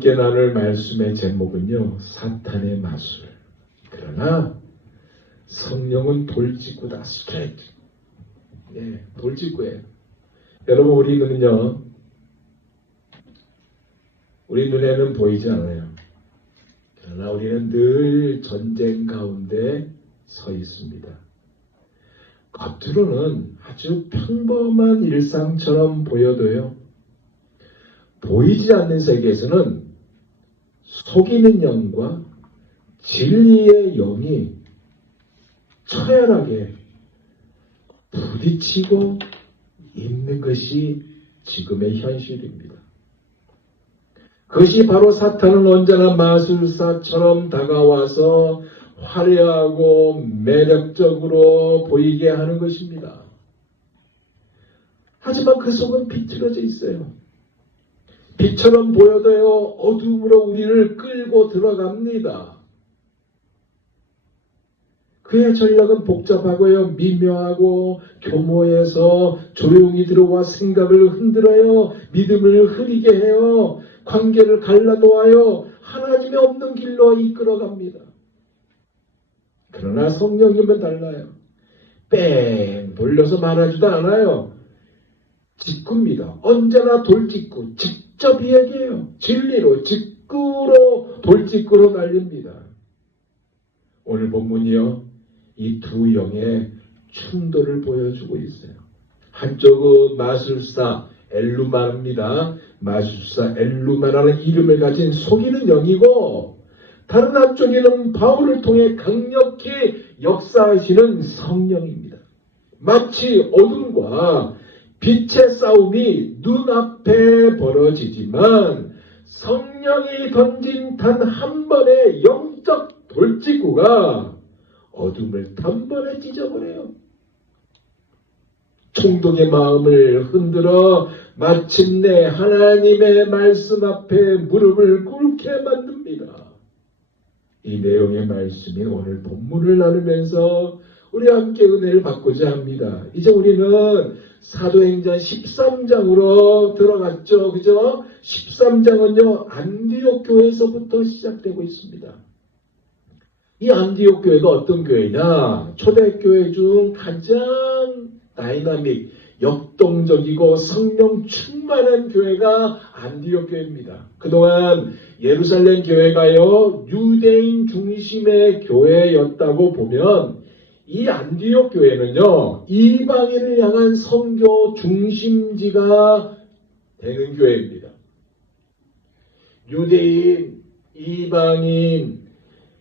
함께 나눌 말씀의 제목은요, 사탄의 마술. 그러나 성령은 돌직구다. 스트레이트. 예, 돌직구예요. 여러분, 우리 눈에는 보이지 않아요. 그러나 우리는 늘 전쟁 가운데 서 있습니다. 겉으로는 아주 평범한 일상처럼 보여도요, 보이지 않는 세계에서는 속이는 영과 진리의 영이 처열하게 부딪히고 있는 것이 지금의 현실입니다. 그것이 바로 사탄은 언제나 마술사처럼 다가와서 화려하고 매력적으로 보이게 하는 것입니다. 하지만 그 속은 비틀어져 있어요. 빛처럼 보여도요, 어둠으로 우리를 끌고 들어갑니다. 그의 전략은 복잡하고요, 미묘하고 교모해서 조용히 들어와 생각을 흔들어요, 믿음을 흐리게 해요, 관계를 갈라놓아요, 하나님이 없는 길로 이끌어갑니다. 그러나 성령님은 달라요. 뺑 돌려서 말하지도 않아요. 직구입니다. 언제나 돌직구, 직접 이야기해요. 진리로, 직구로, 돌직구로 날립니다. 오늘 본문이요, 이 두 영의 충돌을 보여주고 있어요. 한쪽은 마술사 엘루마입니다. 마술사 엘루마라는 이름을 가진 속이는 영이고, 다른 한쪽에는 바울을 통해 강력히 역사하시는 성령입니다. 마치 어둠과 빛의 싸움이 눈앞에 벌어지지만 성령이 던진 단 한 번의 영적 돌직구가 어둠을 단번에 찢어버려요. 총독의 마음을 흔들어 마침내 하나님의 말씀 앞에 무릎을 꿇게 만듭니다. 이 내용의 말씀이 오늘 본문을 나누면서 우리 함께 은혜를 받고자 합니다. 이제 우리는 사도행전 13장으로 들어갔죠. 그죠? 13장은요, 안디옥 교회에서부터 시작되고 있습니다. 이 안디옥 교회가 어떤 교회냐? 초대교회 중 가장 다이나믹, 역동적이고 성령 충만한 교회가 안디옥 교회입니다. 그동안 예루살렘 교회가요, 유대인 중심의 교회였다고 보면 이 안디옥 교회는요, 이방인을 향한 선교 중심지가 되는 교회입니다. 유대인, 이방인,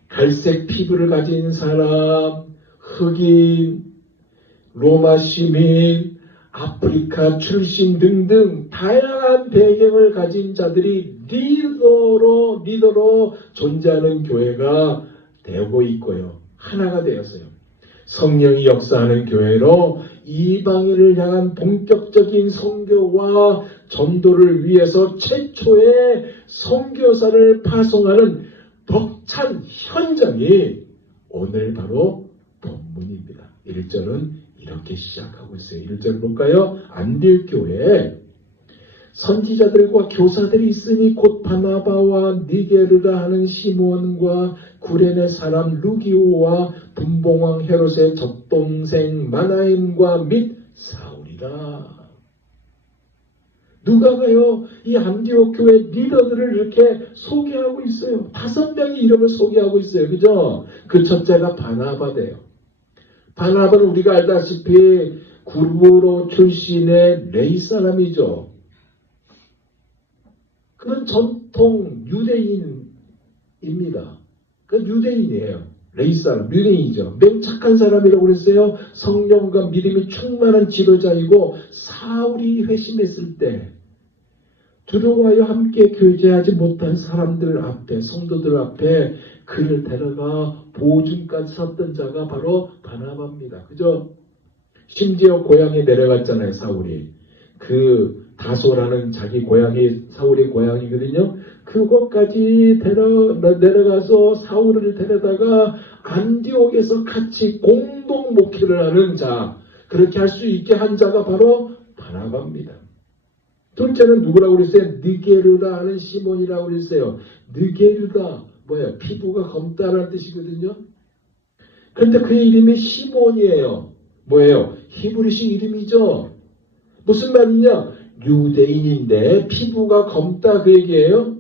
갈색 피부를 가진 사람, 흑인, 로마 시민, 아프리카 출신 등등 다양한 배경을 가진 자들이 리더로 존재하는 교회가 되고 있고요. 하나가 되었어요. 성령이 역사하는 교회로 이방인을 향한 본격적인 선교와 전도를 위해서 최초의 선교사를 파송하는 벅찬 현장이 오늘 바로 본문입니다. 1절은 이렇게 시작하고 있어요. 1절 볼까요? 안디옥 교회에 선지자들과 교사들이 있으니 곧 바나바와 니게르라 하는 시몬과 구레네 사람 루기오와 분봉왕 헤롯의 젖동생 마나임과 및 사울이라. 누가가요, 이 안디옥 교회 리더들을 이렇게 소개하고 있어요. 5명의 이름을 소개하고 있어요. 그죠? 그 첫째가 바나바돼요. 바나바는 우리가 알다시피 구브로 출신의 레이 사람이죠. 그는 전통 유대인입니다. 그 유대인이에요. 레이 사람, 유대인이죠. 매우 착한 사람이라고 그랬어요. 성령과 믿음이 충만한 지도자이고 사울이 회심했을 때 들어와요 함께 교제하지 못한 사람들 앞에, 성도들 앞에 그를 데려가 보증까지 섰던 자가 바로 바나바입니다. 그죠? 심지어 고향에 내려갔잖아요, 사울이. 그 다소라는 자기 고향이 사울의 고향이거든요. 그곳까지 내려가서 사울을 데려다가 안디옥에서 같이 공동 목회를 하는 자, 그렇게 할 수 있게 한 자가 바로 바나바입니다. 둘째는 누구라고 그랬어요? 느게르다 하는 시몬이라고 그랬어요. 느게르다 뭐예요? 피부가 검다라는 뜻이거든요. 그런데 그의 이름이 시몬이에요. 뭐예요? 히브리식 이름이죠. 무슨 말이냐? 유대인인데 피부가 검다 그 얘기예요.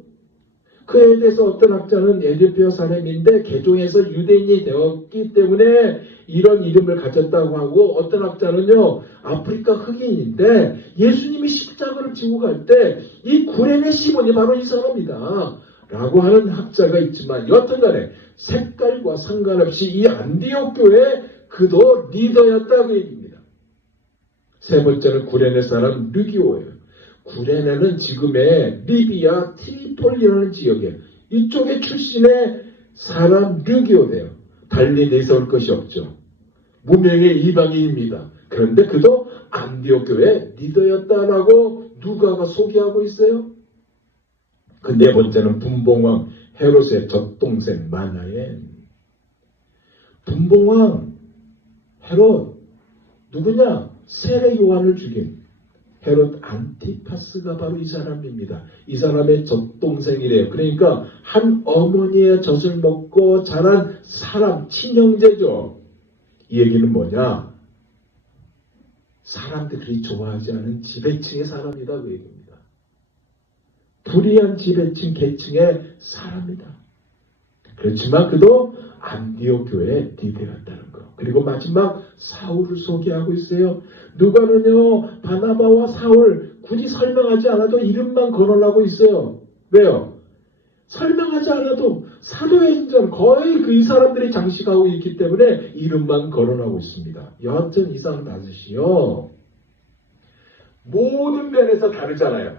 그에 대해서 어떤 학자는 에디오피아 사람인데 개종해서 유대인이 되었기 때문에 이런 이름을 가졌다고 하고, 어떤 학자는요 아프리카 흑인인데 예수님이 십자가를 지고 갈 때 이 구레네 시몬이 바로 이 사람이다 라고 하는 학자가 있지만, 여튼간에 색깔과 상관없이 이 안디옥 교회 그도 리더였다 그 얘기입니다. 세 번째는 구레네 사람 르기오예요. 구레네는 지금의 리비아 트리폴리라는 지역이에요. 이쪽에 출신의 사람 르기오네요. 달리 내세울 것이 없죠. 무명의 이방인입니다. 그런데 그도 안디옥 교회 리더였다라고 누가가 소개하고 있어요. 그 네 번째는 분봉왕 헤롯의 젖동생 마나엔. 분봉왕 헤롯 누구냐? 세례 요한을 죽인 헤롯 안티파스가 바로 이 사람입니다. 이 사람의 젖동생이래요. 그러니까 한 어머니의 젖을 먹고 자란 사람, 친형제죠. 이 얘기는 뭐냐? 사람들이 좋아하지 않은 지배층의 사람이다 그 얘기입니다. 불의한 지배층, 계층의 사람이다. 그렇지만 그도 안디옥 교회에 리더였다는 거. 그리고 마지막 사울을 소개하고 있어요. 누가는요 바나바와 사울 굳이 설명하지 않아도 이름만 거론하고 있어요. 왜요? 설명하지 않아도 사도행전 거의 그 이 사람들이 장식하고 있기 때문에 이름만 거론하고 있습니다. 여하튼 이 사람 다섯이요 모든 면에서 다르잖아요.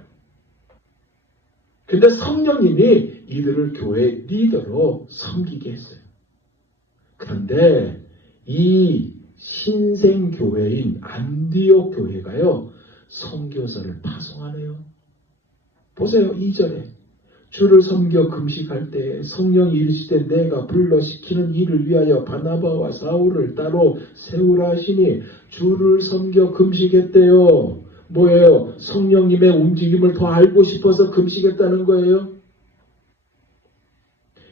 근데 성령님이 이들을 교회 리더로 섬기게 했어요. 그런데 이 신생교회인 안디옥 교회가요 선교사를 파송하네요. 보세요. 2절에 주를 섬겨 금식할 때 성령이 이르시되 내가 불러 시키는 일을 위하여 바나바와 사울을 따로 세우라 하시니 주를 섬겨 금식했대요. 뭐예요? 성령님의 움직임을 더 알고 싶어서 금식했다는 거예요.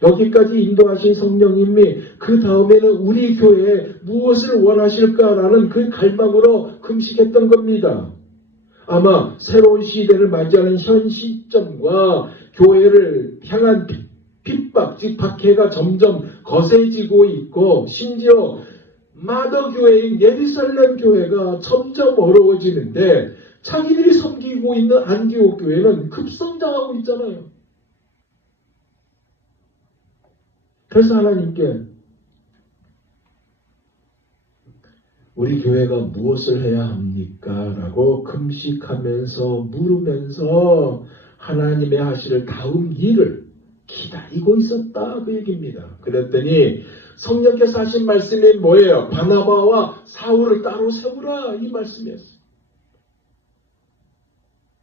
여기까지 인도하신 성령님이 그 다음에는 우리 교회에 무엇을 원하실까라는 그 갈망으로 금식했던 겁니다. 아마 새로운 시대를 맞이하는 현 시점과 교회를 향한 핍박, 즉 박해가 점점 거세지고 있고, 심지어 마더교회인 예루살렘 교회가 점점 어려워지는데 자기들이 섬기고 있는 안디옥 교회는 급성장하고 있잖아요. 그래서 하나님께 우리 교회가 무엇을 해야 합니까? 라고 금식하면서 물으면서 하나님의 하실 다음 일을 기다리고 있었다 그 얘기입니다. 그랬더니 성령께서 하신 말씀이 뭐예요? 바나바와 사울을 따로 세우라 이 말씀이었어요.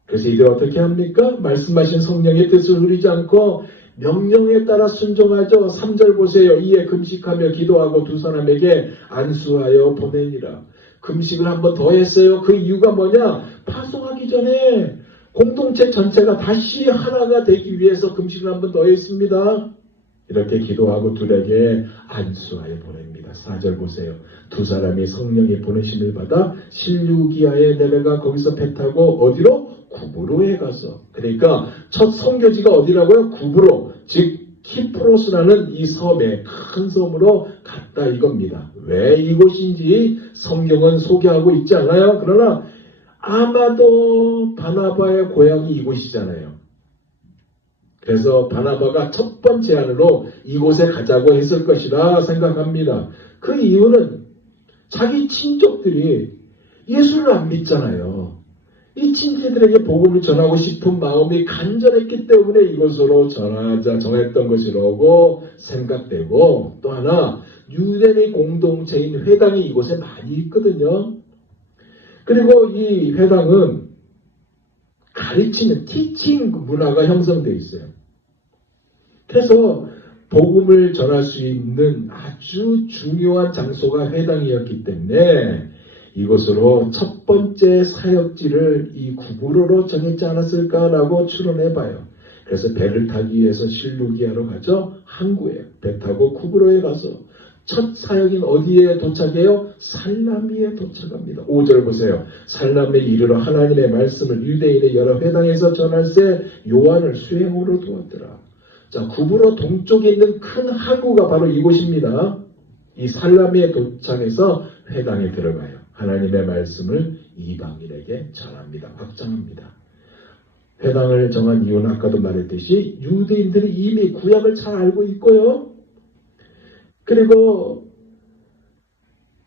그래서 이들 어떻게 합니까? 말씀하신 성령의 뜻을 흐리지 않고 명령에 따라 순종하죠. 3절 보세요. 이에 금식하며 기도하고 두 사람에게 안수하여 보내니라. 금식을 한 번 더 했어요. 그 이유가 뭐냐? 파송하기 전에 공동체 전체가 다시 하나가 되기 위해서 금식을 한 번 더 했습니다. 이렇게 기도하고 둘에게 안수하여 보냅니다. 4절 보세요. 두 사람이 성령의 보내심을 받아 실루기아에 내려가 거기서 배 타고 어디로? 구브로에 가서. 그러니까 첫 선교지가 어디라고요? 구브로, 즉 키프로스라는 이 섬에 큰 섬으로 갔다 이겁니다. 왜 이곳인지 성경은 소개하고 있지 않아요? 그러나 아마도 바나바의 고향이 이곳이잖아요. 그래서 바나바가 첫 번째 제안으로 이곳에 가자고 했을 것이라 생각합니다. 그 이유는 자기 친족들이 예수를 안 믿잖아요. 이 친지들에게 복음을 전하고 싶은 마음이 간절했기 때문에 이곳으로 전하자 정했던 것이라고 생각되고, 또 하나 유대인의 공동체인 회당이 이곳에 많이 있거든요. 그리고 이 회당은 가르치는 티칭 문화가 형성되어 있어요. 그래서 복음을 전할 수 있는 아주 중요한 장소가 회당이었기 때문에 이것으로 첫 번째 사역지를 이 구부로로 정했지 않았을까라고 추론해봐요. 그래서 배를 타기 위해서 실루기아로 가죠. 항구에 배 타고 구부로에 가서 첫 사역인 어디에 도착해요? 살라미에 도착합니다. 5절 보세요. 살라미에 이르러 하나님의 말씀을 유대인의 여러 회당에서 전할세 요한을 수행으로 두었더라. 자, 구부로 동쪽에 있는 큰 항구가 바로 이곳입니다. 이 살라미에 도착해서 회당에 들어가요. 하나님의 말씀을 이방인에게 전합니다. 확장합니다. 회당을 정한 이유는 아까도 말했듯이 유대인들이 이미 구약을 잘 알고 있고요. 그리고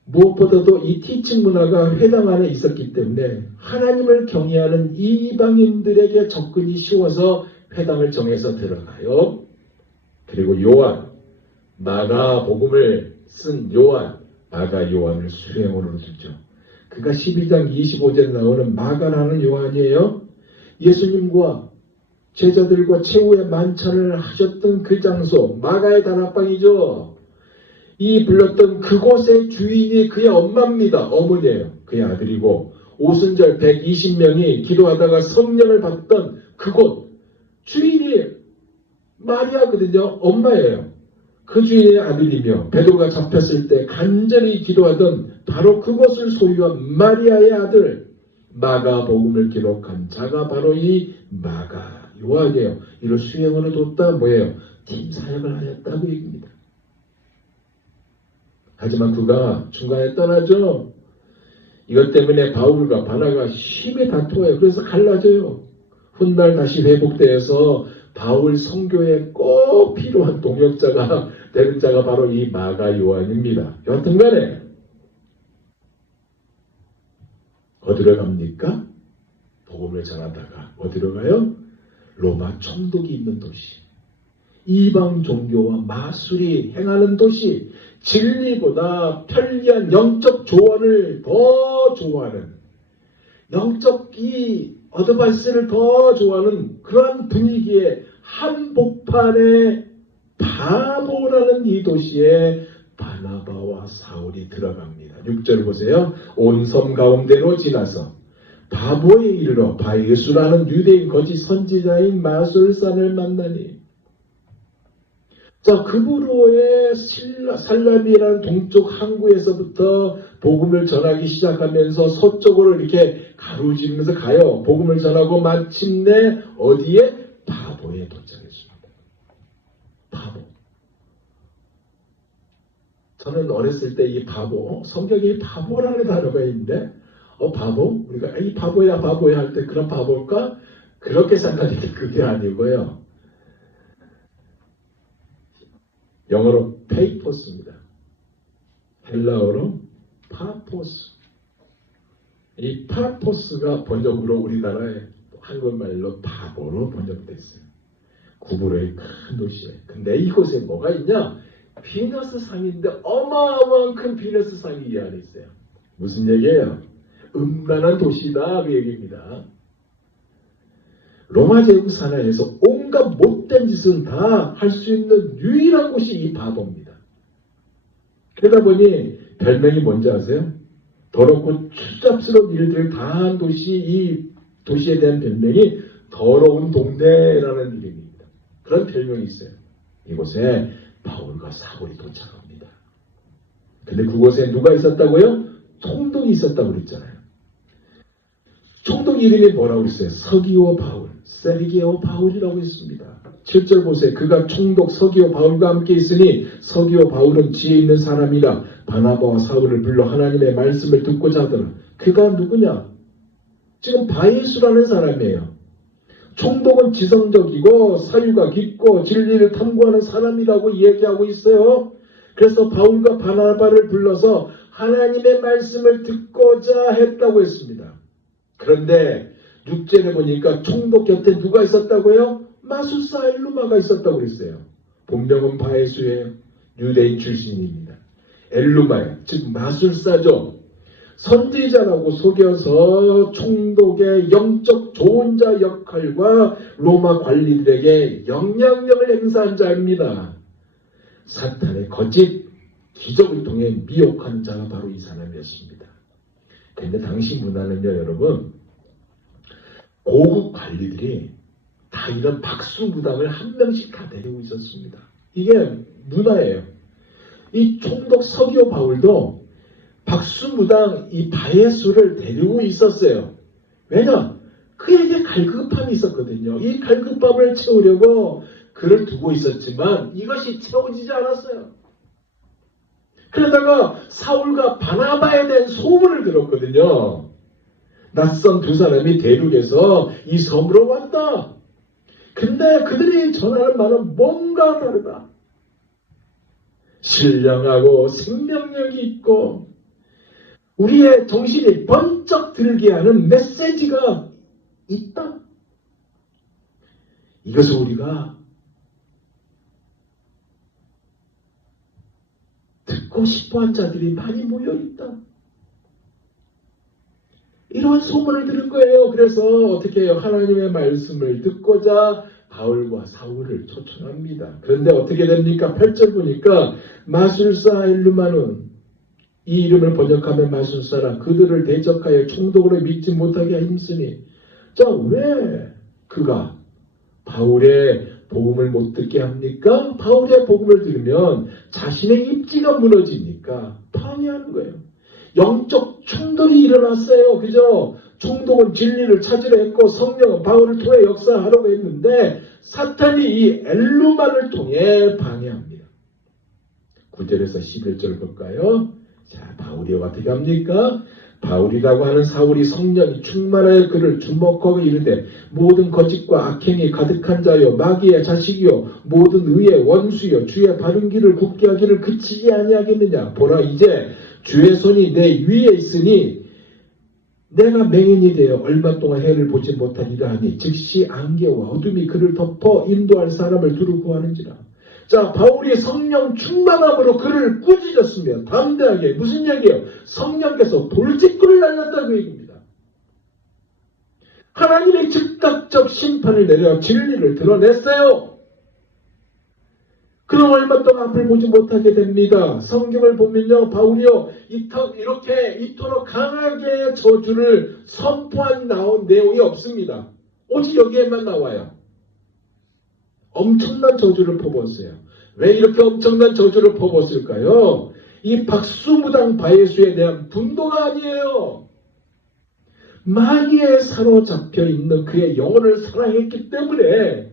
무엇보다도 이 티칭 문화가 회당 안에 있었기 때문에 하나님을 경외하는 이방인들에게 접근이 쉬워서 회당을 정해서 들어가요. 그리고 요한, 마가 복음을 쓴 요한, 마가 요한을 수행으로 두죠. 그가 12장 25절에 나오는 마가라는 요한이에요. 예수님과 제자들과 최후의 만찬을 하셨던 그 장소, 마가의 다락방이죠. 이 불렀던 그곳의 주인이 그의 엄마입니다. 어머니예요. 그의 아들이고 오순절 120명이 기도하다가 성령을 받던 그곳 주인이 마리아거든요. 엄마예요. 그 주인의 아들이며 베드로가 잡혔을 때 간절히 기도하던 바로 그곳을 소유한 마리아의 아들 마가복음을 기록한 자가 바로 이 마가 요한이에요. 이를 수행으로 뒀다 뭐예요? 팀 사역을 하였다고 얘기입니다. 하지만 그가 중간에 떠나죠. 이것 때문에 바울과 바나가 심히 다투어요. 그래서 갈라져요. 훗날 다시 회복되어서 바울 선교에 꼭 필요한 동역자가 되는 자가 바로 이 마가 요한입니다. 여튼간에 어디로 갑니까? 복음을 전하다가 어디로 가요? 로마 총독이 있는 도시. 이방 종교와 마술이 행하는 도시. 진리보다 편리한 영적 조언을 더 좋아하는 영적 이 어드바이스를 더 좋아하는 그러한 분위기의 한복판에 바보라는 이 도시에 바나바와 사울이 들어갑니다. 6절 보세요. 온 섬 가운데로 지나서 바보에 이르러 바예수라는 유대인 거짓 선지자인 마술산을 만나니 자, 그부로의 살라미라는 동쪽 항구에서부터 복음을 전하기 시작하면서 서쪽으로 이렇게 가로지르면서 가요. 복음을 전하고 마침내 어디에? 바보에 도착했습니다. 바보. 저는 어렸을 때 이 바보, 성경에 바보라는 단어가 있는데 바보? 우리가 이 바보야 할 때 그런 바보일까? 그렇게 생각하는데 그게 아니고요. 영어로 페이포스입니다. 헬라어로 파포스. 이 파포스가 번역으로 우리나라에 한국말로 바보로 번역됐어요. 구부로의 큰 도시에. 근데 이곳에 뭐가 있냐? 비너스 상인데 어마어마한 큰 비너스 상이 이 안에 있어요. 무슨 얘기예요? 음란한 도시다 그 얘기입니다. 로마 제국 산하에서 온갖 못된 짓은 다 할 수 있는 유일한 곳이 이 바보입니다. 그러다 보니 별명이 뭔지 아세요? 더럽고 추잡스러운 일들을 다 한 도시, 이 도시에 대한 별명이 더러운 동네라는 이름입니다. 그런 별명이 있어요. 이곳에 바울과 사울이 도착합니다. 근데 그곳에 누가 있었다고요? 총독이 있었다고 그랬잖아요. 총독 이름이 뭐라고 했어요? 서기오 바울, 세르기오 바울이라고 했습니다. 7절 보세요. 그가 총독 서기오 바울과 함께 있으니 서기오 바울은 지혜 있는 사람이라 바나바와 사울을 불러 하나님의 말씀을 듣고자 하더라. 그가 누구냐? 지금 바예수라는 사람이에요. 총독은 지성적이고 사유가 깊고 진리를 탐구하는 사람이라고 얘기하고 있어요. 그래서 바울과 바나바를 불러서 하나님의 말씀을 듣고자 했다고 했습니다. 그런데 6절에 보니까 총독 곁에 누가 있었다고요? 마술사 엘루마가 있었다고 그랬어요. 본명은 바예수예요. 유대인 출신입니다. 엘루마예요. 즉 마술사죠. 선지자라고 속여서 총독의 영적 조언자 역할과 로마 관리들에게 영향력을 행사한 자입니다. 사탄의 거짓 기적을 통해 미혹한 자가 바로 이 사람이었습니다. 근데 당시 문화는요, 여러분, 고급 관리들이 다 이런 박수무당을 한 명씩 다 데리고 있었습니다. 이게 문화예요. 이 총독 서기오 바울도 박수무당 이 바예수를 데리고 있었어요. 왜냐? 그에게 갈급함이 있었거든요. 이 갈급함을 채우려고 그를 두고 있었지만 이것이 채워지지 않았어요. 그러다가 사울과 바나바에 대한 소문을 들었거든요. 낯선 두 사람이 대륙에서 이 섬으로 왔다. 근데 그들이 전하는 말은 뭔가 다르다. 신령하고 생명력이 있고 우리의 정신이 번쩍 들게 하는 메시지가 있다. 이것을 우리가 듣고 싶어한 자들이 많이 모여있다. 이런 소문을 들은 거예요. 그래서 어떻게 해요? 하나님의 말씀을 듣고자 바울과 사울을 초청합니다. 그런데 어떻게 됩니까? 8절 보니까 마술사 엘루마는 이 이름을 번역하면 마술사라 그들을 대적하여 총독으로 믿지 못하게 힘쓰니 자, 왜 그가 바울의 복음을 못 듣게 합니까? 바울의 복음을 들으면 자신의 입지가 무너지니까 방해하는 거예요. 영적 충돌이 일어났어요. 그죠? 총독은 진리를 찾으려 했고 성령은 바울을 통해 역사하려고 했는데 사탄이 이 엘루마를 통해 방해합니다. 9절에서 11절 볼까요? 자, 바울이 어떻게 합니까? 바울이라고 하는 사울이 성령이 충만하여 그를 주목하고 이르되 모든 거짓과 악행이 가득한 자요 마귀의 자식이요 모든 의의 원수요 주의 바른 길을 굽게 하기를 그치지 아니하겠느냐. 보라 이제 주의 손이 내 위에 있으니 내가 맹인이 되어 얼마 동안 해를 보지 못하리라 하니 즉시 안개와 어둠이 그를 덮어 인도할 사람을 두루 구하는지라. 자, 바울이 성령 충만함으로 그를 꾸짖었으면 담대하게 무슨 얘기예요? 성령께서 돌직구를 날렸다고 그 얘기입니다. 하나님의 즉각적 심판을 내려 진리를 드러냈어요. 그럼 얼마 동안 앞을 보지 못하게 됩니다. 성경을 보면요, 바울이요 이렇게 이토록 강하게 저주를 선포한 나온 내용이 없습니다. 오직 여기에만 나와요. 엄청난 저주를 퍼부었어요. 왜 이렇게 엄청난 저주를 퍼부었을까요? 이 박수무당 바예수에 대한 분노가 아니에요. 마귀에 사로잡혀 있는 그의 영혼을 사랑했기 때문에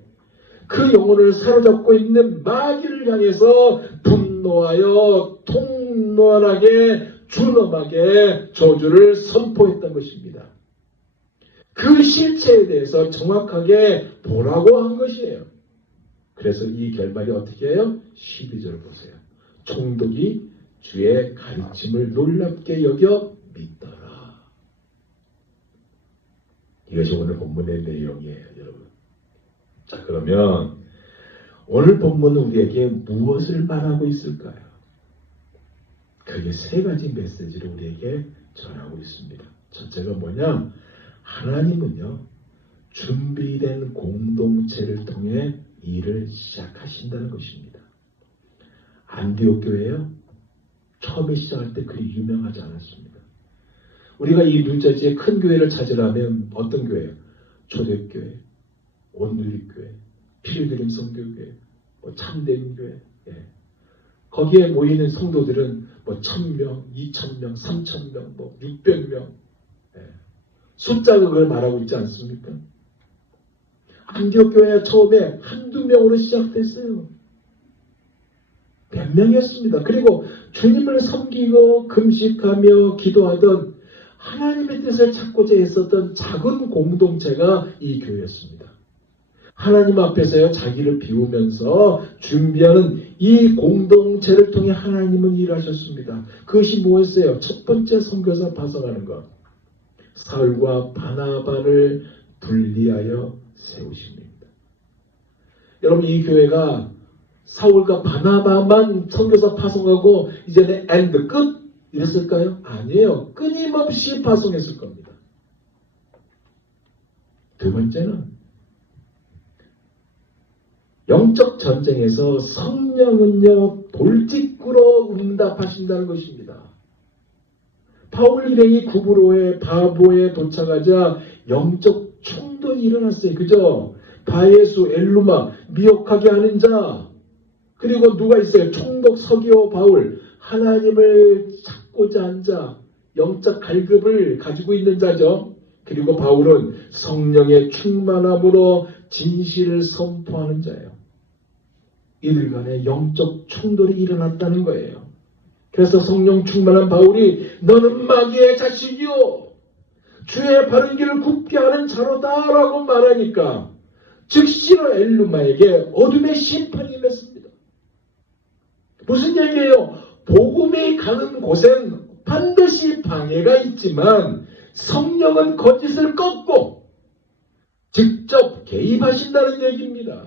그 영혼을 사로잡고 있는 마귀를 향해서 분노하여 통렬하게 준엄하게 저주를 선포했던 것입니다. 그 실체에 대해서 정확하게 보라고 한 것이에요. 그래서 이 결말이 어떻게 해요? 12절 보세요. 총독이 주의 가르침을 놀랍게 여겨 믿더라. 이것이 오늘 본문의 내용이에요, 여러분. 자, 그러면 오늘 본문은 우리에게 무엇을 말하고 있을까요? 그게 세 가지 메시지를 우리에게 전하고 있습니다. 첫째가 뭐냐? 하나님은요, 준비된 공동체를 통해 일을 시작하신다는 것입니다. 안디옥 교회요, 처음에 시작할 때 그리 유명하지 않았습니다. 우리가 이 뉴저지의 큰 교회를 찾으려면 어떤 교회예요? 초대교회, 온누리교회, 필그림 선교교회, 참된 교회. 예. 거기에 모이는 성도들은 1000명, 2000명, 3000명, 600명. 예. 숫자가 그걸 말하고 있지 않습니까? 안디옥 교회가 처음에 한두 명으로 시작됐어요. 몇 명이었습니다. 그리고 주님을 섬기고 금식하며 기도하던 하나님의 뜻을 찾고자 했었던 작은 공동체가 이 교회였습니다. 하나님 앞에서요, 자기를 비우면서 준비하는 이 공동체를 통해 하나님은 일하셨습니다. 그것이 뭐였어요? 첫 번째 선교사 파송하는 것. 사울과 바나바를 분리하여 세우십니다. 여러분, 이 교회가 사울과 바나바만 선교사 파송하고 이제는 엔드 끝 이랬을까요? 아니에요. 끊임없이 파송했을 겁니다. 두 번째는 영적 전쟁에서 성령은요, 돌직구로 응답하신다는 것입니다. 바울 일행이 구브로의 바보에 도착하자 영적 충돌이 일어났어요. 그죠? 바예수, 엘루마, 미혹하게 하는 자, 그리고 누가 있어요? 총독 서기오 바울, 하나님을 찾고자 한 자, 영적 갈급을 가지고 있는 자죠. 그리고 바울은 성령의 충만함으로 진실을 선포하는 자예요. 이들 간에 영적 충돌이 일어났다는 거예요. 그래서 성령 충만한 바울이 너는 마귀의 자식이요 주의 바른 길을 굽게 하는 자로다 라고 말하니까 즉시로 엘루마에게 어둠의 심판이 맺습니다. 무슨 얘기예요? 복음이 가는 곳엔 반드시 방해가 있지만 성령은 거짓을 꺾고 직접 개입하신다는 얘기입니다.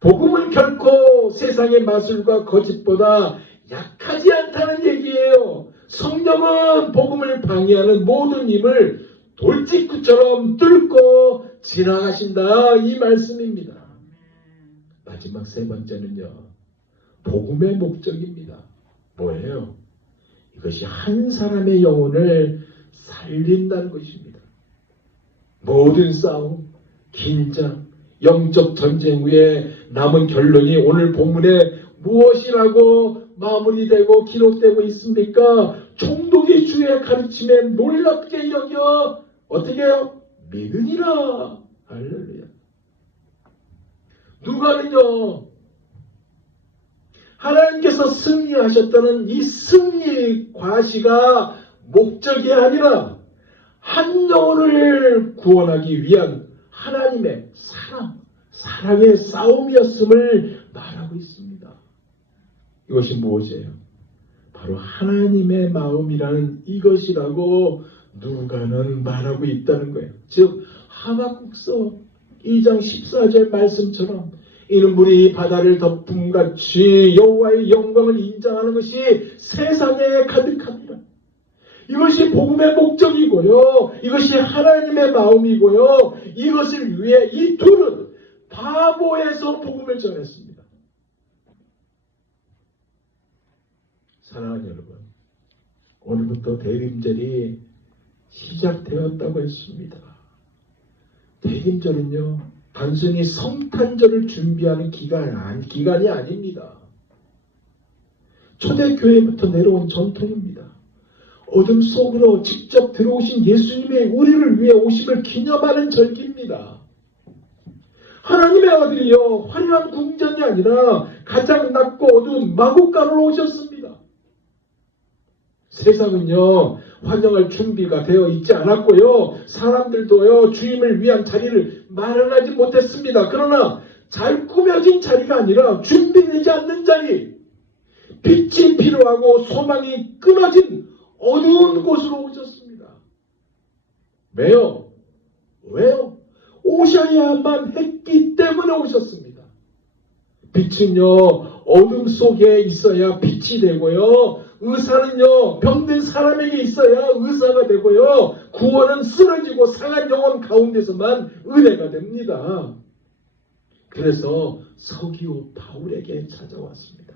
복음은 결코 세상의 마술과 거짓보다 약하지 않다는 얘기예요. 성령은 복음을 방해하는 모든 힘을 돌직구처럼 뚫고 지나가신다 이 말씀입니다. 마지막 세 번째는요. 복음의 목적입니다. 뭐예요? 이것이 한 사람의 영혼을 살린다는 것입니다. 모든 싸움, 긴장, 영적 전쟁 후에 남은 결론이 오늘 본문에 무엇이라고 마무리되고 기록되고 있습니까? 총독이 주의 가르침에 놀랍게 여겨 어떻게 해요? 믿으니라. 할렐루야. 누가는요. 하나님께서 승리하셨다는 이 승리의 과시가 목적이 아니라 한 영혼을 구원하기 위한 하나님의 사랑의 싸움이었음을 말하고 있습니다. 이것이 무엇이에요? 바로 하나님의 마음이라는 이것이라고 누가는 말하고 있다는 거예요. 즉 하박국서 2장 14절 말씀처럼 이는 물이 바다를 덮음같이 여호와의 영광을 인정하는 것이 세상에 가득합니다. 이것이 복음의 목적이고요. 이것이 하나님의 마음이고요. 이것을 위해 이 둘은 바보에서 복음을 전했습니다. 사랑하는 여러분, 오늘부터 대림절이 시작되었다고 했습니다. 대림절은요. 단순히 성탄절을 준비하는 기간이 아닙니다. 초대교회부터 내려온 전통입니다. 어둠 속으로 직접 들어오신 예수님의 우리를 위해 오심을 기념하는 절기입니다. 하나님의 아들이요 화려한 궁전이 아니라 가장 낮고 어두운 마구간으로 오셨습니다. 세상은요 환영할 준비가 되어 있지 않았고요 사람들도요 주님을 위한 자리를 마련하지 못했습니다. 그러나 잘 꾸며진 자리가 아니라 준비되지 않는 자리, 빛이 필요하고 소망이 끊어진 어두운 곳으로 오셨습니다. 왜요? 오셔야만 했기 때문에 오셨습니다. 빛은요 어둠 속에 있어야 빛이 되고요 의사는요 병든 사람에게 있어야 의사가 되고요 구원은 쓰러지고 상한 영혼 가운데서만 은혜가 됩니다. 그래서 서기오 바울에게 찾아왔습니다.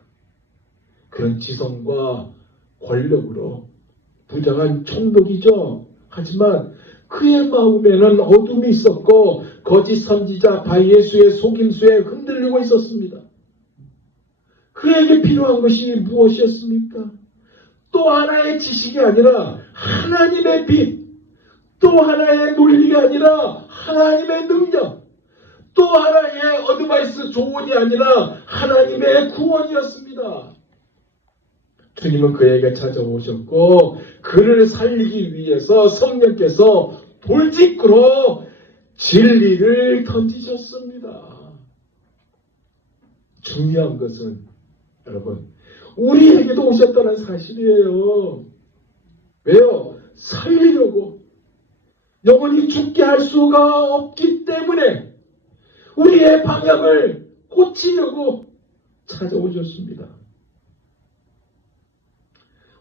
그런 지성과 권력으로 부장한 총독이죠. 하지만 그의 마음에는 어둠이 있었고 거짓 선지자 바예수의 속임수에 흔들리고 있었습니다. 그에게 필요한 것이 무엇이었습니까? 또 하나의 지식이 아니라 하나님의 빛, 또 하나의 논리가 아니라 하나님의 능력, 또 하나의 어드바이스 조언이 아니라 하나님의 구원이었습니다. 주님은 그에게 찾아오셨고 그를 살리기 위해서 성령께서 돌직구로 진리를 던지셨습니다. 중요한 것은 여러분 우리에게도 오셨다는 사실이에요. 왜요? 살리려고 영원히 죽게 할 수가 없기 때문에 우리의 방향을 고치려고 찾아오셨습니다.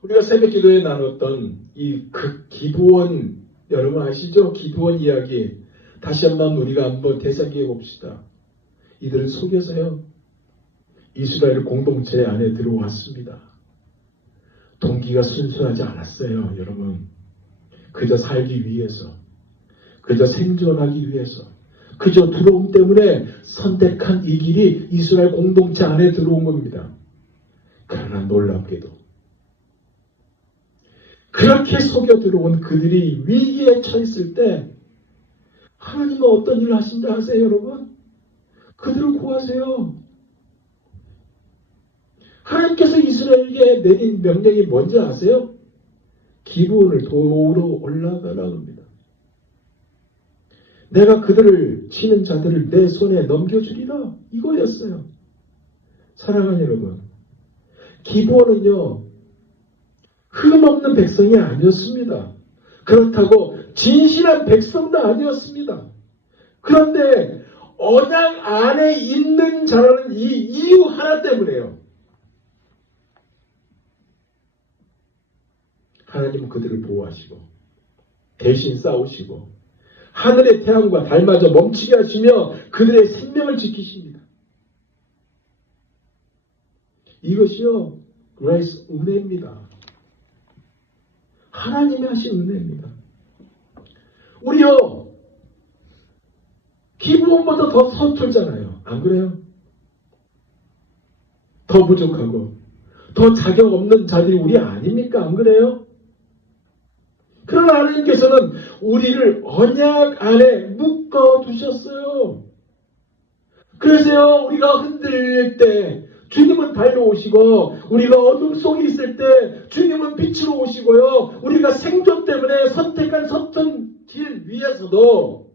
우리가 새벽 기도에 나눴던 이 기브온 여러분 아시죠? 기브온 이야기 다시 한번 되새겨 봅시다. 이들은 속여서요 이스라엘 공동체 안에 들어왔습니다. 동기가 순수하지 않았어요, 여러분. 그저 살기 위해서, 그저 생존하기 위해서, 그저 두려움 때문에 선택한 이 길이 이스라엘 공동체 안에 들어온 겁니다. 그러나 놀랍게도 그렇게 속여 들어온 그들이 위기에 처했을 때 하나님은 어떤 일을 하신다 하세요, 여러분? 그들을 구하세요. 하나님께서 이스라엘에게 내린 명령이 뭔지 아세요? 기브온을 도우러 올라가라고 합니다. 내가 그들을 치는 자들을 내 손에 넘겨주리라. 이거였어요. 사랑하는 여러분, 기브온은요, 흠없는 백성이 아니었습니다. 그렇다고 진실한 백성도 아니었습니다. 그런데 언약 안에 있는 자라는 이 이유 하나 때문에요. 하나님은 그들을 보호하시고 대신 싸우시고 하늘의 태양과 달마저 멈추게 하시며 그들의 생명을 지키십니다. 이것이요, 그레이스 은혜입니다. 하나님이 하신 은혜입니다. 우리요, 기브온보다 더 서툴잖아요. 안 그래요? 더 부족하고 더 자격 없는 자들이 우리 아닙니까? 안 그래요? 그러나 하나님께서는 우리를 언약 안에 묶어두셨어요. 그래서요, 우리가 흔들릴 때 주님은 달려오시고, 우리가 어둠 속에 있을 때 주님은 빛으로 오시고요, 우리가 생존 때문에 선택한 섰던 길 위에서도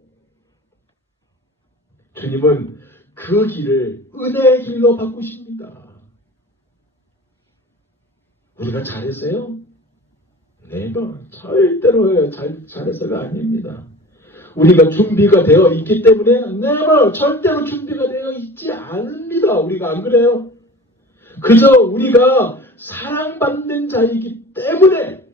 주님은 그 길을 은혜의 길로 바꾸십니다. 우리가 잘해서요? 네, 절대로 잘해서가 아닙니다. 우리가 준비가 되어 있기 때문에 절대로 준비가 되어 있지 않습니다. 우리가 안 그래요? 그저 우리가 사랑받는 자이기 때문에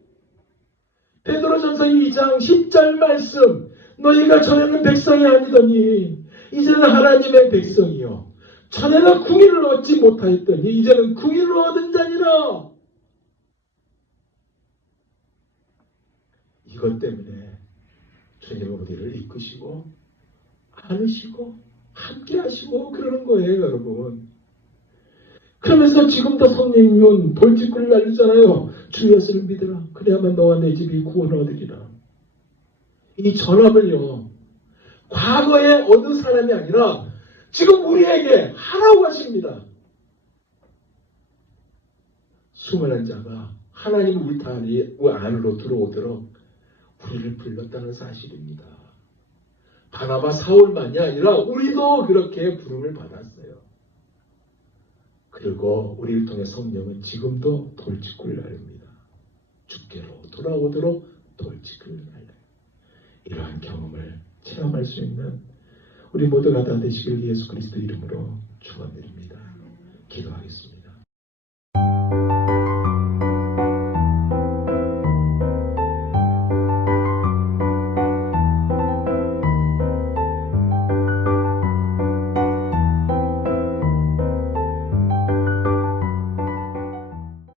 베드로전서 2장 10절 말씀, 너희가 전에는 백성이 아니더니 이제는 하나님의 백성이요 전에는 궁의를 얻지 못하였더니 이제는 궁의를 얻은 자니라. 이것 때문에 주님은 우리를 이끄시고 안으시고 함께 하시고 그러는 거예요, 여러분. 그러면서 지금도 성령님은 돌직구를 날리잖아요. 주 예수를 믿으라. 그래야만 너와 내 집이 구원을 얻으리라. 이 전함을요, 과거에 얻은 사람이 아니라 지금 우리에게 하라고 하십니다. 수많은 자가 하나님 울타 안으로 들어오도록 우리를 불렀다는 사실입니다. 바나바 사울만이 아니라 우리도 그렇게 부름을 받았어요. 그리고 우리를 통해 성령은 지금도 돌직구를 날립니다. 주께로 돌아오도록 돌직구를 날려요. 이러한 경험을 체험할 수 있는 우리 모두가 다 되시길 예수 그리스도 이름으로 축원드립니다. 기도하겠습니다.